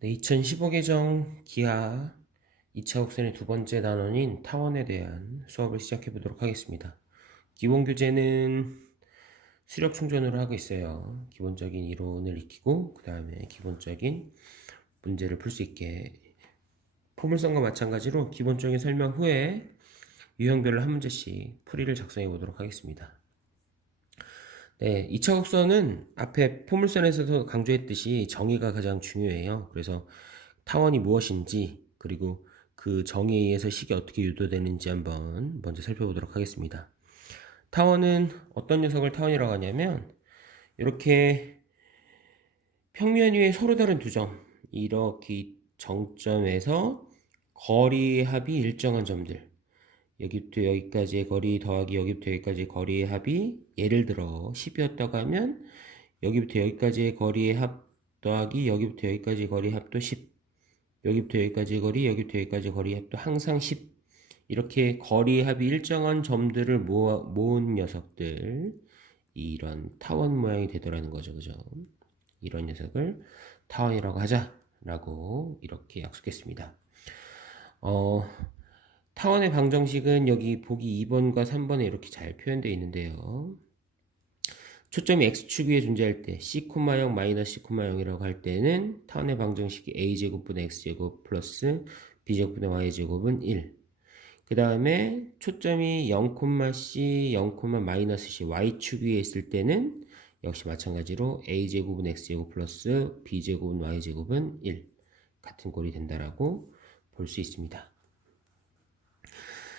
네, 2015 계정 기하 2차 곡선의 두 번째 단원인 타원에 대한 수업을 시작해 보도록 하겠습니다. 기본 교재는 수력 충전으로 하고 있어요. 기본적인 이론을 익히고 그 다음에 기본적인 문제를 풀 수 있게 포물선과 마찬가지로 기본적인 설명 후에 유형별로 한 문제씩 풀이를 작성해 보도록 하겠습니다. 네, 2차 곡선은 앞에 포물선에서도 강조했듯이 정의가 가장 중요해요. 그래서 타원이 무엇인지 그리고 그 정의에 의해서 식이 어떻게 유도되는지 한번 먼저 살펴보도록 하겠습니다. 타원은 어떤 녀석을 타원이라고 하냐면 이렇게 평면 위에 서로 다른 두 점, 이렇게 정점에서 거리의 합이 일정한 점들, 여기부터 여기까지의 거리 더하기 여기부터 여기까지의 거리의 합이 예를 들어 10이었다고 하면 여기부터 여기까지의 거리의 합 더하기 여기부터 여기까지의 거리의 합도 10, 여기부터 여기까지의 거리, 여기부터 여기까지의 거리의 합도 항상 10. 이렇게 거리의 합이 일정한 점들을 모은 녀석들, 이런 타원 모양이 되더라는 거죠. 그죠? 이런 녀석을 타원이라고 하자라고 이렇게 약속했습니다. 타원의 방정식은 여기 보기 2번과 3번에 이렇게 잘 표현되어 있는데요. 초점이 x축 위에 존재할 때 c, 0 마이너스 c, 0이라고 할 때는 타원의 방정식이 a제곱분의 x제곱 플러스 b제곱분의 y제곱은 1. 그 다음에 초점이 0,c, 0, 마이너스 c, y축 위에 있을 때는 역시 마찬가지로 a제곱은 x제곱 플러스 b제곱은 y제곱은 1. 같은 꼴이 된다라고 볼 수 있습니다.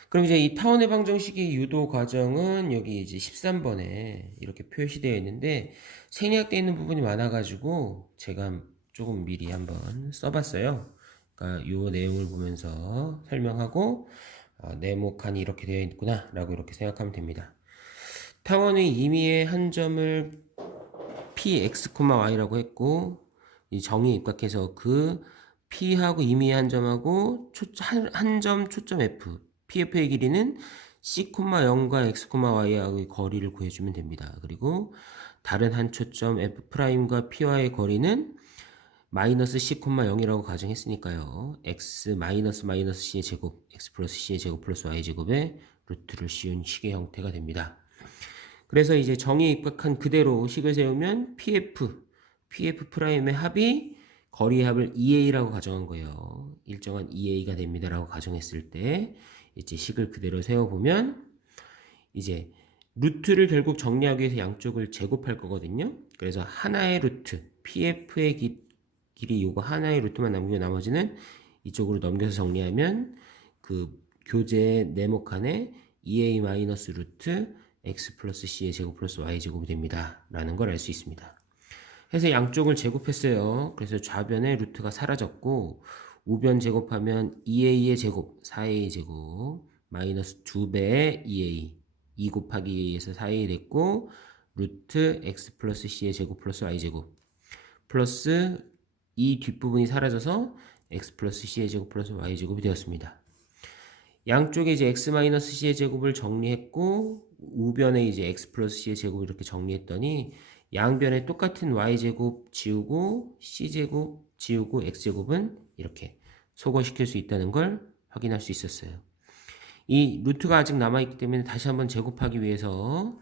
그럼 이제 이 타원의 방정식의 유도 과정은 여기 이제 13번에 이렇게 표시되어 있는데 생략되어 있는 부분이 많아가지고 제가 조금 미리 한번 써봤어요. 그러니까 이 내용을 보면서 설명하고 네모칸이 이렇게 되어 있구나 라고 이렇게 생각하면 됩니다. 타원의 임의의 한 점을 px, y라고 했고 이 정의에 입각해서 그 p하고 임의의 한 점하고 한 점 초점 f pf의 길이는 c, 0과 x, y하고의 거리를 구해주면 됩니다. 그리고 다른 한 초점 f'과 p와의 거리는 마이너스 c, 0이라고 가정했으니까요. x 마이너스 c의 제곱, x 플러스 c의 제곱 플러스 y 제곱의 루트를 씌운 식의 형태가 됩니다. 그래서 이제 정의에 입각한 그대로 식을 세우면 pf'의 합이 거리의 합을 2a라고 가정한 거예요. 일정한 2a가 됩니다. 라고 가정했을 때 이제 식을 그대로 세워보면 이제 루트를 결국 정리하기 위해서 양쪽을 제곱할 거거든요. 그래서 하나의 루트, pf의 길이 요거 하나의 루트만 남기고 나머지는 이쪽으로 넘겨서 정리하면 그 교재 네모칸에 2a 마이너스 루트 x 플러스 c의 제곱 플러스 y 제곱이 됩니다. 라는 걸 알 수 있습니다. 해서 양쪽을 제곱했어요. 그래서 좌변에 루트가 사라졌고 우변 제곱하면 2a의 제곱, 4a 제곱 마이너스 2배의 2a 2 곱하기 2a에서 4a 됐고 루트 x 플러스 c의 제곱 플러스 y 제곱 플러스 이 뒷부분이 사라져서 x 플러스 c의 제곱 플러스 y 제곱이 되었습니다. 양쪽에 이제 x-c의 제곱을 정리했고 우변에 이제 x 플러스 c의 제곱 이렇게 정리했더니 양변에 똑같은 y제곱 지우고 c제곱 지우고 x제곱은 이렇게 소거시킬 수 있다는 걸 확인할 수 있었어요. 이 루트가 아직 남아있기 때문에 다시 한번 제곱하기 위해서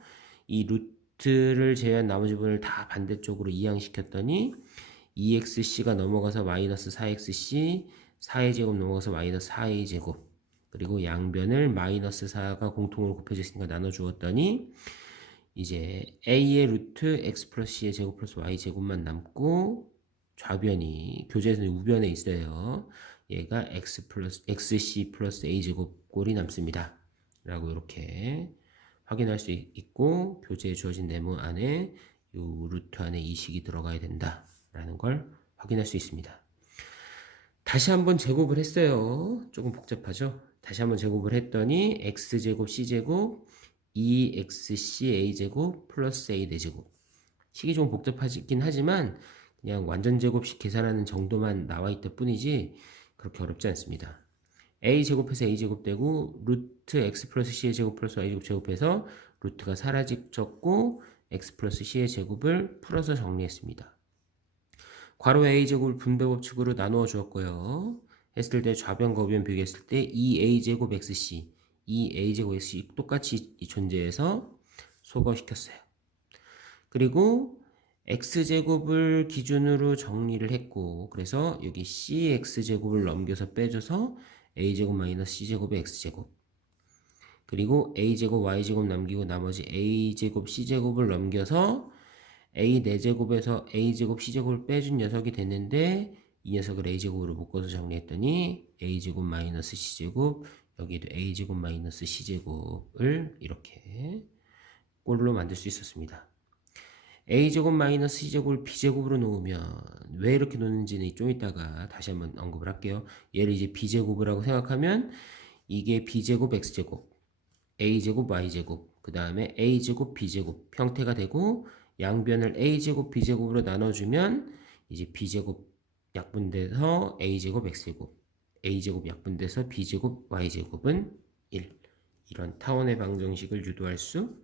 이 루트를 제외한 나머지 부분을 다 반대쪽으로 이항시켰더니 2xc가 넘어가서 마이너스 4xc 4의 제곱 넘어가서 마이너스 4a 제곱 그리고 양변을 마이너스 4가 공통으로 곱해져 있으니까 나눠주었더니 이제 a의 루트 x 플러스 c의 제곱 플러스 y 제곱만 남고 좌변이 교재에서는 우변에 있어요. 얘가 x 플러스 xc 플러스 a 제곱 꼴이 남습니다. 라고 이렇게 확인할 수 있고 교재에 주어진 네모 안에 이 루트 안에 이 식이 들어가야 된다. 라는 걸 확인할 수 있습니다. 다시 한번 제곱을 했어요. 조금 복잡하죠? 다시 한번 제곱을 했더니 x제곱 c제곱 2xca제곱 플러스 a 대제곱 식이 좀 복잡하긴 하지만 그냥 완전 제곱식 계산하는 정도만 나와 있다 뿐이지 그렇게 어렵지 않습니다. a제곱해서 a제곱 되고 루트 x 플러스 c의 제곱 플러스 y제곱 제곱해서 루트가 사라졌고 x 플러스 c의 제곱을 풀어서 정리했습니다. 괄호 a제곱을 분배법칙으로 나누어 주었고요. 했을 때 좌변 거변 비교했을 때 2a제곱 xc 2a제곱 xc 똑같이 존재해서 소거시켰어요. 그리고 x제곱을 기준으로 정리를 했고, 그래서 여기 cx제곱을 넘겨서 빼줘서 a제곱 마이너스 c제곱의 x제곱, 그리고 a제곱 y제곱 남기고 나머지 a제곱 c제곱을 넘겨서 a 4제곱에서 a제곱 c제곱을 빼준 녀석이 됐는데, 이 녀석을 a제곱으로 묶어서 정리했더니 a제곱 마이너스 c제곱, 여기도 a제곱 마이너스 c제곱을 이렇게 꼴로 만들 수 있었습니다. a제곱 마이너스 c제곱을 b제곱으로 놓으면 왜 이렇게 놓는지는 좀 이따가 다시 한번 언급을 할게요. 얘를 이제 b제곱이라고 생각하면 이게 b제곱 x제곱, a제곱 y제곱, 그 다음에 a제곱 b제곱 형태가 되고, 양변을 a제곱 b제곱으로 나눠주면 이제 b제곱 약분돼서 a제곱 x제곱, a제곱 약분돼서 b제곱 y제곱은 1, 이런 타원의 방정식을 유도할 수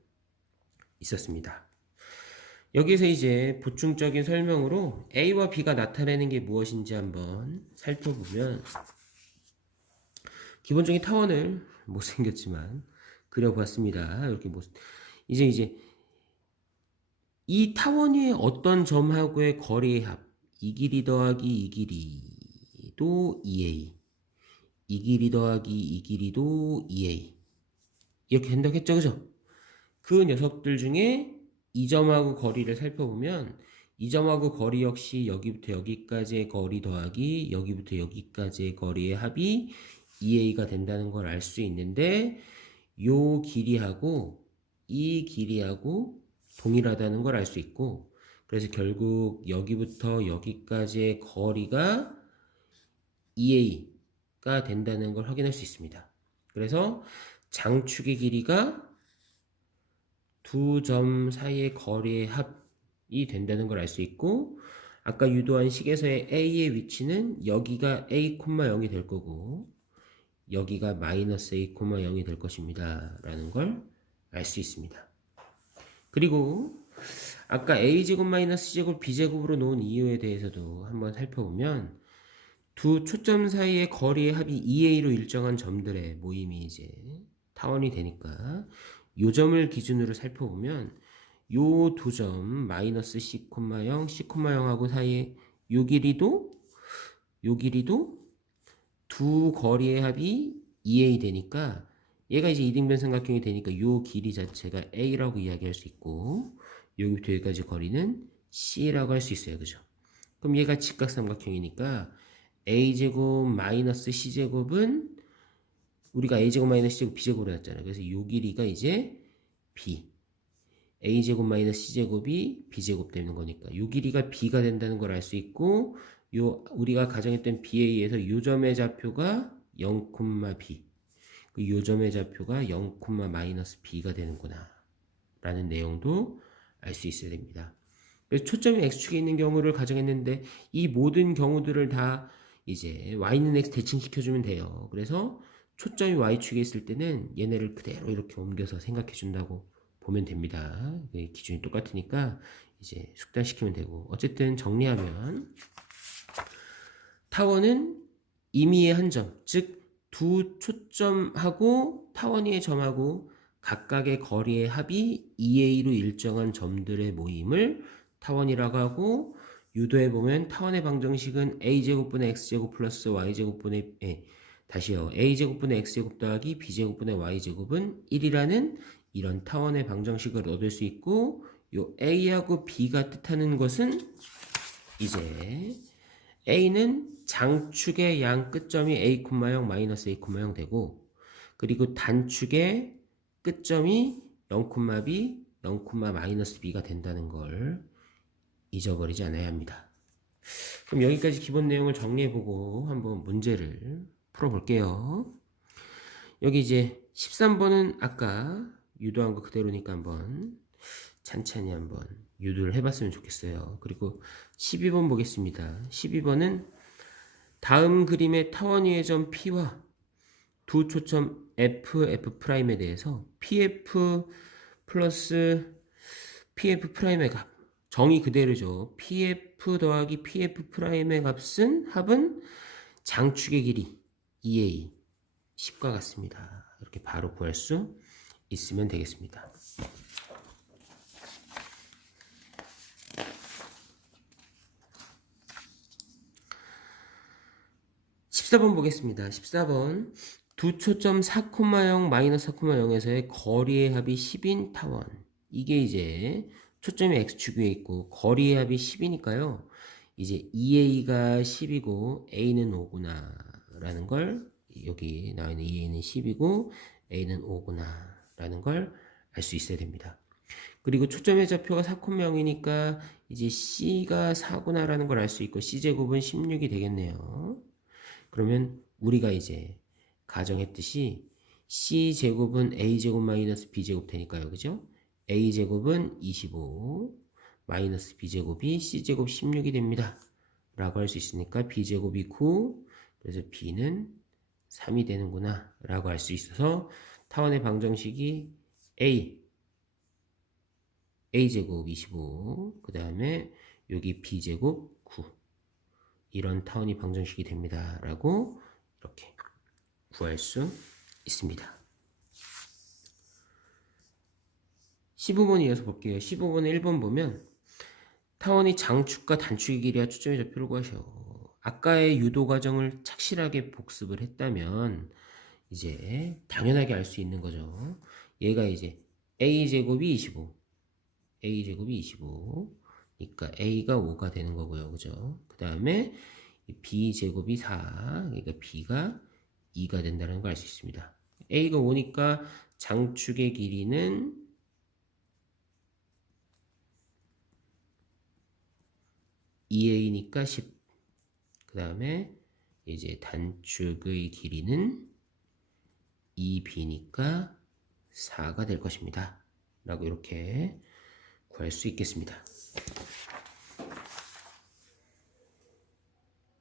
있었습니다. 여기서 이제 보충적인 설명으로 a와 b가 나타내는 게 무엇인지 한번 살펴보면, 기본적인 타원을 못생겼지만 그려봤습니다. 이렇게 이제 이 타원 위에 어떤 점하고의 거리의 합, 이 길이 더하기 이 길이도 2a, 이 길이 더하기 이 길이도 2a, 이렇게 된다고 했죠, 그죠? 그 녀석들 중에 이 점하고 거리를 살펴보면, 이 점하고 거리 역시 여기부터 여기까지의 거리 더하기 여기부터 여기까지의 거리의 합이 2a가 된다는 걸 알 수 있는데, 요 길이하고 이 길이하고 동일하다는 걸 알 수 있고, 그래서 결국 여기부터 여기까지의 거리가 2a가 된다는 걸 확인할 수 있습니다. 그래서 장축의 길이가 두 점 사이의 거리의 합이 된다는 걸 알 수 있고, 아까 유도한 식에서의 a의 위치는 여기가 a, 0이 될 거고 여기가 마이너스 a, 0이 될 것입니다 라는 걸 알 수 있습니다. 그리고 아까 a제곱 마이너스 c제곱 b제곱으로 놓은 이유에 대해서도 한번 살펴보면, 두 초점 사이의 거리의 합이 2a로 일정한 점들의 모임이 이제 타원이 되니까, 요 점을 기준으로 살펴보면 요 두 점 마이너스 c, 0, c, 0하고 사이에 요 길이도 두 거리의 합이 2a 되니까, 얘가 이제 이등변 삼각형이 되니까 요 길이 자체가 a라고 이야기할 수 있고, 여기부터 여기까지 거리는 c라고 할 수 있어요. 그죠? 그럼 얘가 직각삼각형이니까 a제곱 마이너스 c제곱은 우리가 a제곱 마이너스 c제곱 b제곱으로 했잖아요. 그래서 요 길이가 이제 b, a제곱 마이너스 c제곱이 b제곱 되는 거니까 요 길이가 b가 된다는 걸 알 수 있고, 요 우리가 가정했던 ba에서 요 점의 좌표가 0, b, 요 점의 좌표가 0, 마이너스 b가 되는구나 라는 내용도 알 수 있어야 됩니다. 그래서 초점이 x축에 있는 경우를 가정했는데, 이 모든 경우들을 다 이제 y는 x 대칭시켜주면 돼요. 그래서 초점이 y축에 있을 때는 얘네를 그대로 이렇게 옮겨서 생각해 준다고 보면 됩니다. 기준이 똑같으니까 이제 숙달시키면 되고, 어쨌든 정리하면 타원은 임의의 한 점, 즉 두 초점하고 타원 위의 점하고 각각의 거리의 합이 2a로 일정한 점들의 모임을 타원이라고 하고, 유도해보면 타원의 방정식은 a제곱분의 x제곱 플러스 y제곱분의 다시요, a제곱분의 x제곱 더하기 b제곱분의 y제곱은 1이라는 이런 타원의 방정식을 얻을 수 있고, 요 a하고 b가 뜻하는 것은 이제 a는 장축의 양 끝점이 a, 0, 마이너스 a, 0 되고, 그리고 단축의 끝점이 0, b, 0, 마이너스 b가 된다는 걸 잊어버리지 않아야 합니다. 그럼 여기까지 기본 내용을 정리해보고 한번 문제를 풀어볼게요. 여기 이제 13번은 아까 유도한 거 그대로니까 한번 찬찬히 한번 유도를 해봤으면 좋겠어요. 그리고 12번 보겠습니다. 12번은 다음 그림의 타원 위의 점 P와 두 초점 F'에 대해서 PF 플러스 PF'의 값, 정의 그대로죠. PF 더하기 PF 프라임의 값은 합은 장축의 길이 2A 10과 같습니다. 이렇게 바로 구할 수 있으면 되겠습니다. 14번 보겠습니다. 14번 두 초점 4,0 마이너스 4,0에서의 거리의 합이 10인 타원. 이게 이제 초점이 x축 위에 있고 거리의 합이 10이니까요. 이제 2a가 10이고 a는 5구나 라는 걸, 여기 나와 있는 2a는 10이고 a는 5구나 라는 걸 알 수 있어야 됩니다. 그리고 초점의 좌표가 4,0이니까 이제 c가 4구나 라는 걸 알 수 있고 c제곱은 16이 되겠네요. 그러면 우리가 이제 가정했듯이 c제곱은 a제곱 마이너스 b제곱 되니까요. 그죠? a제곱은 25 마이너스 b제곱이 c제곱 16이 됩니다. 라고 할 수 있으니까 b제곱이 9, 그래서 b는 3이 되는구나 라고 할 수 있어서 타원의 방정식이 a제곱 25, 그 다음에 여기 b제곱 9, 이런 타원이 방정식이 됩니다 라고 이렇게 구할 수 있습니다. 15번 이어서 볼게요. 15번에 1번 보면 타원이 장축과 단축의 길이와 초점의 좌표를 구하셔. 아까의 유도 과정을 착실하게 복습을 했다면 이제 당연하게 알 수 있는 거죠. 얘가 이제 a제곱이 25, a제곱이 25, 그러니까 a가 5가 되는 거고요. 그죠? 그 다음에 b제곱이 4, 그러니까 b가 2가 된다는 걸 알 수 있습니다. a가 5니까 장축의 길이는 2a니까 10. 그 다음에 이제 단축의 길이는 2b니까 4가 될 것입니다. 라고 이렇게 구할 수 있겠습니다.